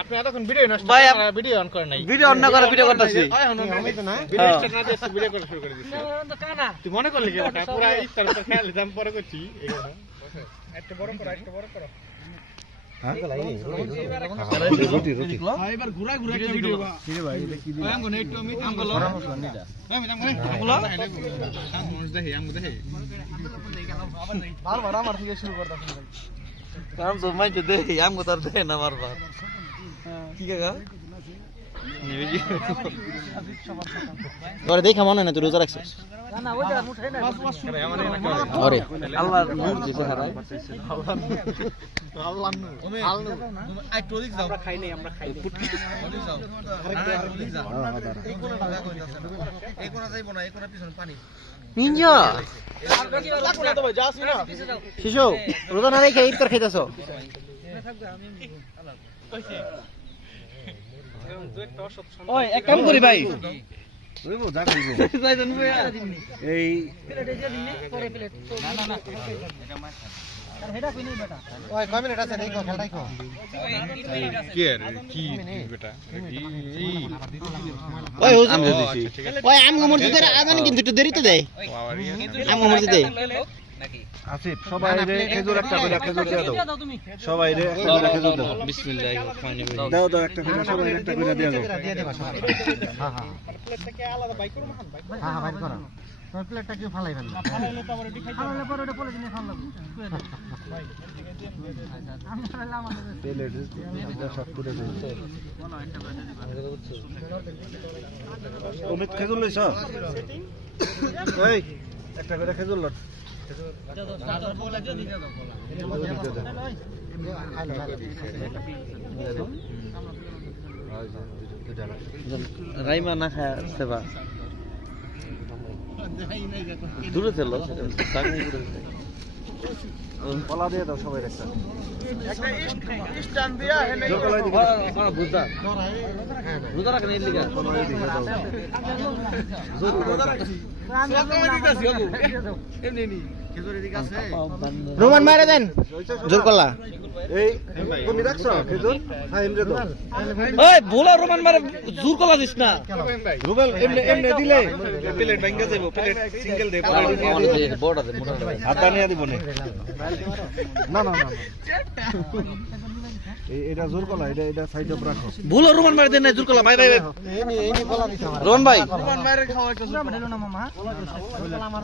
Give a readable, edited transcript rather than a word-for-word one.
আপনি এতক্ষণ ভিডিও নষ্ট ভিডিও অন করেন নাই ভিডিও অন না করে ভিডিও করতেছি আমি তো না ভিডিও স্টার্ট না দিয়ে ভিডিও করা শুরু করে দিছি তুই মনে করলি কি ওটা পুরো ইফতার তো খেয়াল দিলাম পরে করছি এগুলো একটু বড় করো হ্যাঁ রুটি এবার ঘুরা একটা ভিডিও কি রে ভাই এটা কি দিই আমগো নেট আমি আমগো লো আমগো দেখে বারবার আমার থেকে শুরু করতাম কাম তো মাইতে দে আমগো তার দে না মারবার কি কাকা তোরে দেখা মনে না তুই রোজা রাখছিস না না ওইটা উঠাই না আরে আল্লাহ নূর দিছে হারাই আল্লাহ নূর আই টোরিক যাও আমরা খাই নাই আমরা খাই পুটকি যাও এই কোনা যাইবো না এই কোনা পিছনে পানি নিঞ্জা লাগো না তো ভাই যাস না শিশু রোজা না রেখে ইফতার খাইতাছো ওই এক কাম করি ভাই রইবো যা খাইবো এই না হেডা কইনি বেটা ওই কয় মিনিট আছে দেখো খেলটাই কো কি আর কি বেটা ওই হুজুর ওই আমগো মসজিদের আজান কিন্তু একটু দেরি তো দেয় আমগো মসজিদে আসিফ সবাই রে খেজুর একটা করে খেজুর দিয়ে দাও সবাই রে একটা করে খেজুর দাও বিসমিল্লাহির রহমানির রহিম দাও দাও একটা করে সবাই একটা করে দিয়ে দাও হ্যাঁ হ্যাঁ প্লেটটাকে আলাদা বাই করো মাহান ভাই হ্যাঁ হ্যাঁ বাই করো তোর প্লেটটা কি ফালাই ফেললা ফালাইলে তো আবার এটি খাই ফালাইলে পরে ওটা পরে দিনে খাওয়া লাগবে ভাই আমি ফালাইলে আমাদের প্লেট সব করে দেই অমিত খেজুর লইছ এই একটা করে খেজুর লট রাইমা না খায় সেবা দূরে চলো কলা দিয়ে দাও সবাই একটা স্ট্যান্ড দিয়া হেনে বুঝা বুঝা রাখেন এই লিগা রোমান মারা দেন জোর কলা এই তুমি রাখছো খেজুর হ্যাঁ এমরে দাও ওই ভোলা রোমান মারে জোর কলা দিস না রুবেল এমনে এমনে দিলে প্লেট ভাঙা যাইবো প্লেট সিঙ্গেল দে বড় দে মোটা দে হাত দানিয়া দিব না না না না এটা জোর কলা এটা সাইড অফ রাখো ভোলা রোমান মারে দেন না জোর কলা ভাই ভাই এই কলা দিছে আমার রোমান ভাই রোমান মারে খাওয়া একটা জোর কলা না মামা কলা আমার